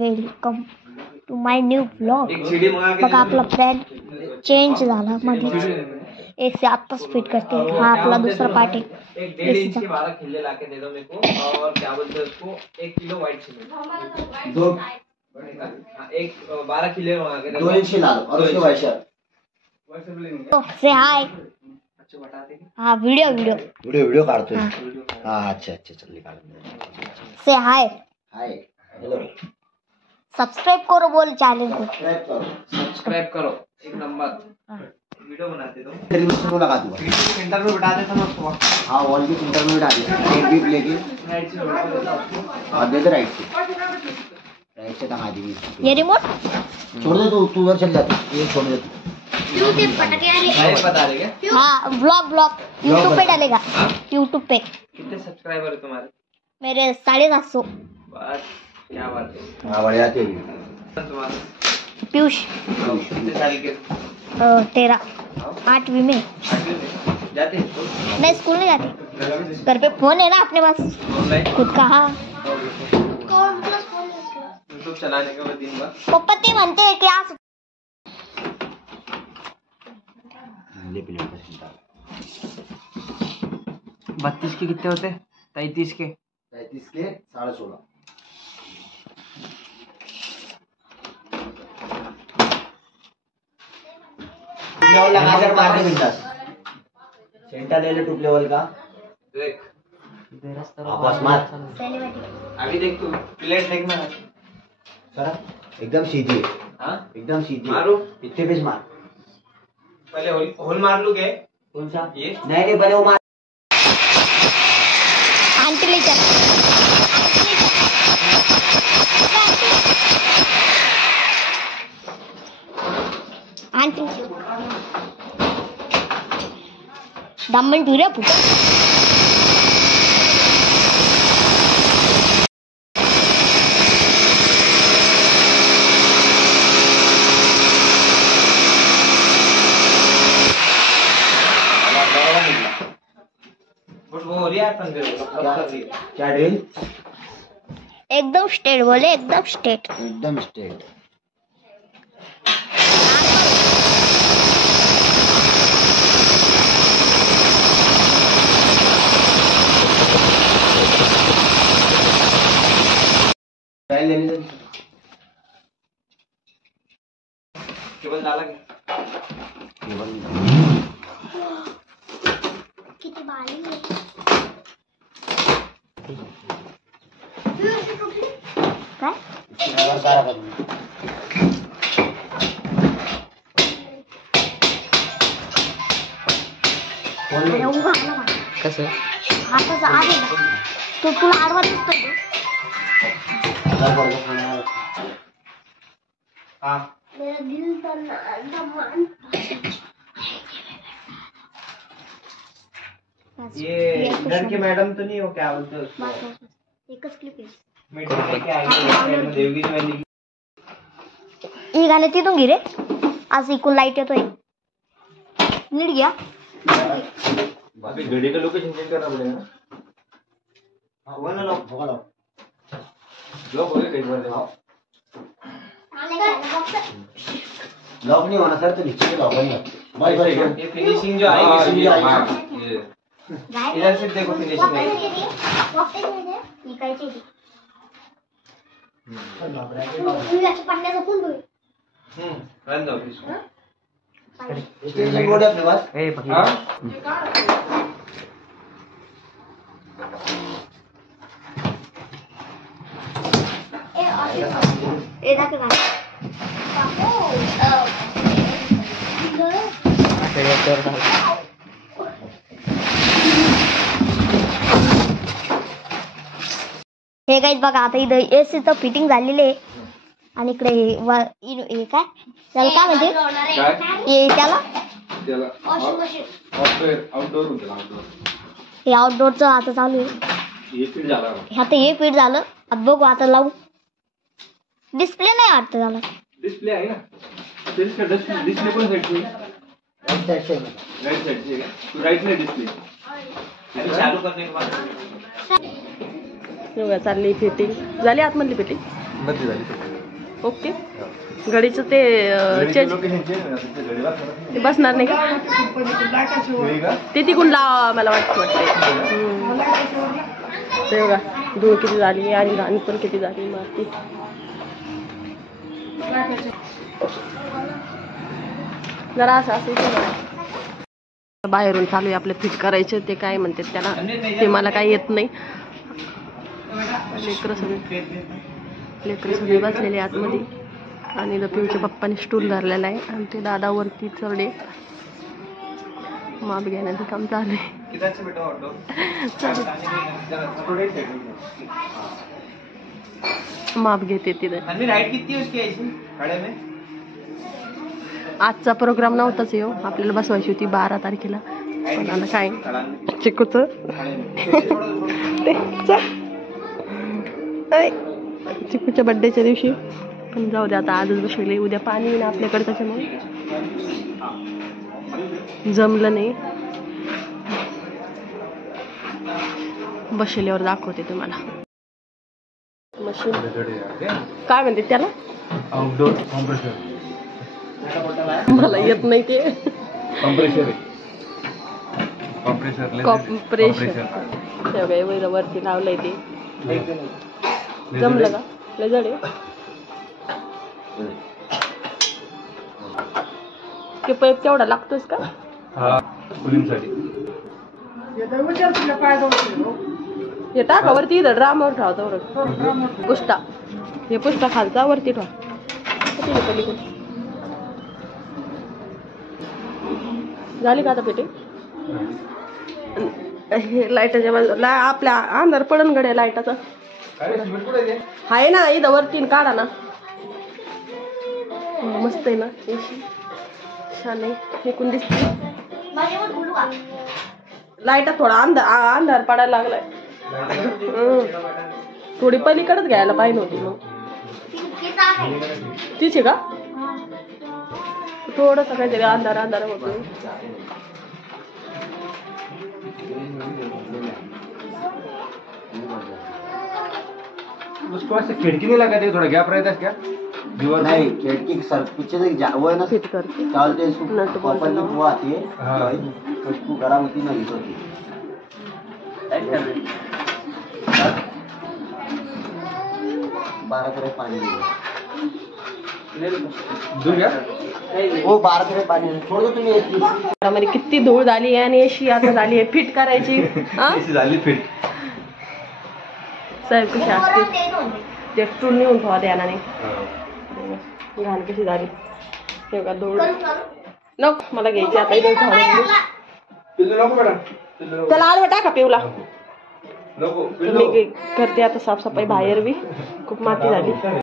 Welcome to my new vlog. बघा आपला plan change झाला मध्ये, एसी आत्ताच फिट करते। हा आपला दूसरा पार्ट है। एक 1.5 इंच के 12 खिल्ले लाके दे दो मेरे को, और क्या बोलते हैं उसको 1 किलो व्हाइट सीमेंट, दो एक 12 खिल्ले मंगा के 2 इंच ला लो और उसके व्हाइट शर्ट से हाय। अच्छा बताते हैं। हाँ वीडियो काढतोय। हाँ अच्छा चल निकाल। से हाय हाय हेलो। सब्सक्राइब करो बोल चैनल को। सब्सक्राइब करो एक नंबर वीडियो बनाते तो इंटरव्यू लगा दूंगा। सेंटर में बिठा देता मैं उसको। हाँ वॉल के सेंटर में बिठा दे। एक बीप लेके राइट से और दे दे राइट से टंगा दी। ये रिमोट छोड़ दे तू उधर चल जाती। ये छोड़ दे तू। यूट्यूब पर बता रहे क्या? हाँ ब्लॉग यूट्यूब पे डालेगा। यूट्यूब पे कितने सब्सक्राइबर है तुम्हारे? मेरे 750। बस क्या बात है। हाँ बढ़िया थे। तुम्हारा पीयूष कितने साल के? 13 8वीं में जाते मैं स्कूल नहीं जाती। घर पे फोन है ना अपने पास ऑनलाइन खुद का। हाँ यूट्यूब चलाने के बाद दिन भर पप्पा ते म्हणते हैं क्या 32 के कितने होते? 33 के 33 के 16.5। लेवल लगा कर मार दे बिंदास। सेंटर ले ले टूप लेवल का। देख वापस मार। अभी देख तू प्लेट देखना सर एकदम सीधी है। हाँ एकदम सीधी मारू इतने पेज मार। पहले होल मार लू के कौन सा? ये नहीं पहले वो मार। आंटी ले चल। आंटी दमन ठुरे पुट वो हो रही है क्या ड्रिल? एकदम स्ट्रेट बोले, एकदम स्ट्रेट। एकदम स्ट्रेट। केबल डाला के किती बाली है काय? कसं आता आले ना तो तुला आडवा दिसतोय हाँ मेरा दिल तो ये इधर की मैडम तो नहीं हो, क्या बोलते हैं उसको? एकच क्लिप आहे। मीटिंग लेके आएंगे देवगिरी में। ही गाणे तिथून घे रे। आज इकडून लाईट येतोय नीट घ्या। अभी घड़ी का लोकेशन चेंज करना पड़ेगा ना। हुआ ना लॉक होगा लॉक हो गया कई बार। लॉक नहीं होना सर तो नीचे लॉक नहीं होगा। ये फिनिशिंग जो आएगी इधर से देखो फिनिशिंग आएगी। रन दो इसको। एक्सटेंशन बोर्ड है अपने पास? हे गाइस बघा आता इथं एसी चं फिटिंग झालेले आहे आणि इकडे हे काय त्याला काय म्हणते हे त्याला हे आउटडोअरचं आता चालू आहे। आता हे फिट झालं आता बघू आता लावू। डिस्प्ले नाही वाटतं त्याला। डिस्प्ले आहे ना डिस्प्ले पण साइड राइट साइड से तो राइट में डिस्प्ले चालू करने के बाद चालली फिटिंग झाली आतमधली फिटिंग बदली झाली. ओके. गाडीचं ते चेंज ते बसणार नाही का? ते तिकून लावा मला वाटते. ते बघा धूळ किती झाली आणि घाण पण किती झाली माती. जरा असं असं बाहेरून चालू आहे आपले फिट करायचे. ते काय म्हणतात त्याला ते मला काही येत नाही. लेकरं सगळे बसलेले आतमध्ये आणि पिऊच्या पप्पाने स्टूल धरलेला आहे आणि ते दादा वरती चढले. माप घेण्याचं काम चालू आहे. माप घेते तिथे. आजचा प्रोग्राम नव्हताच येऊ, आपल्याला बसवायची होती 12 तारखेला. पण आता काय चिकूच चिकूच्या बड्डेच्या दिवशी. पण जाऊ दे आता, आजच बसवले. उद्या पाणी येईन आपल्याकडे त्याच्यामुळे जमलं नाही. बसल्यावर दाखवते तुम्हाला. मशीन काय म्हणते त्याला? Outdoor compressor. मला येत नाही ते. कॉम्प्रेशर तेव्हा वरती लावलंय ते. जमलं का? लय जड आहे ते. पाईप तेवढा लागतोच का? हे टाका वरती, इथं ड्रामावर ठेवता बरं. पुष्टा हे पुष्टा खालचा वरती ठेवा. झाली का आता पेटी? हे लाईटाच्या बाजूला आपल्या अंधार पडन गड्या लाईटाचा आहे ना इथं वरती. काढा ना. मस्त आहे ना एशी. छान आहे. फेकून दिसते. लाईटा थोडा अंधार पडायला लागलाय. थोडी पलीकडेच घ्यायला पाहिजे होती मग. तिचे का थोडस काहीतरी अंधार होतो. उसको ऐसे खिड़की नहीं लगा दी, थोड़ा गैप रहता है क्या? दीवार नहीं, खिड़की सर पीछे से वो है ना, फिट करके डालते हैं नट बोल्ट ऊपर की वो आती है. हाँ. उसको गरम होती ना हीट होती. बारह तरह पानी दूर गया वो 12 तरह पाणी छोड़ दो तुम्ही. मध्ये किती धूळ झाली आहे आणि एशी आता झाली आहे फिट करायची. झाली फिट. साहेब कशी असते ते स्टूल नेऊन ठेवा ध्यानाने. घाण कशी झाली तेव्हा धूळ. नको मला घ्यायची आता. इथून त्याला आडवं टाका पिऊला. मी करते आता साफसफाई. बाहेर बी खूप माती झाली.